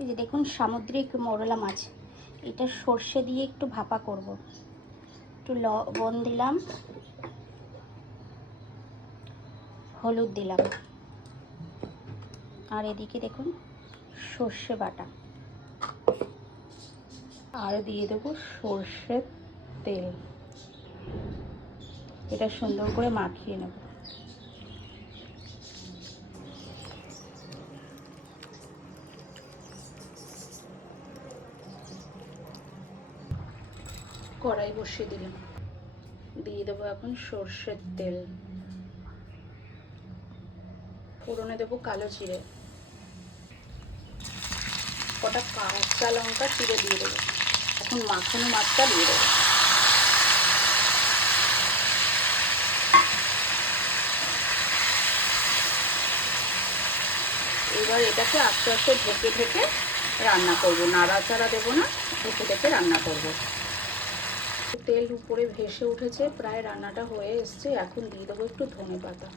এই যে দেখুন সামুদ্রিক মোরলা মাছ, এটা সর্ষে দিয়ে একটু ভাপা করব। একটু লবণ দিলাম, হলুদ দিলাম, আর এদিকে দেখুন সর্ষে বাটা, আর দিয়ে দেবো সর্ষের তেল। এটা সুন্দর করে মাখিয়ে নেব। কড়াই বসিয়ে দিলাম, দিয়ে দেবো এখন সর্ষের তেল। ফোড়নে দেবো কালো জিরে, কটা কাঁচা লঙ্কা চিড়ে দিয়ে দেবো। এখন মাখানো মাছটা দিয়ে দেবো। এবার এটাকে আস্তে আস্তে ঢেকে ঢেকে রান্না করব, নাড়াচাড়া দেবো না, ঢেকে ঢেকে রান্না করব। তেল উপরে ভেসে উঠেছে, প্রায় রান্নাটা হয়ে এসছে। এখন দিয়ে দেবো একটু ধনেপাতা,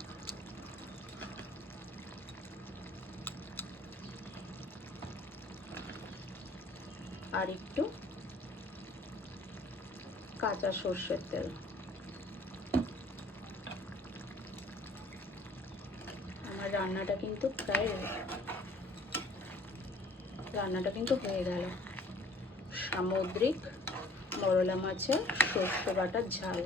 আর একটু কাঁচা সর্ষের তেল। আমার রান্নাটা কিন্তু হয়ে গেল। সামুদ্রিক মোরলা মাছের সর্ষে বাটার ঝাল।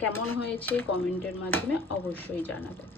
কেমন হয়েছে কমেন্টের মাধ্যমে অবশ্যই জানাবেন।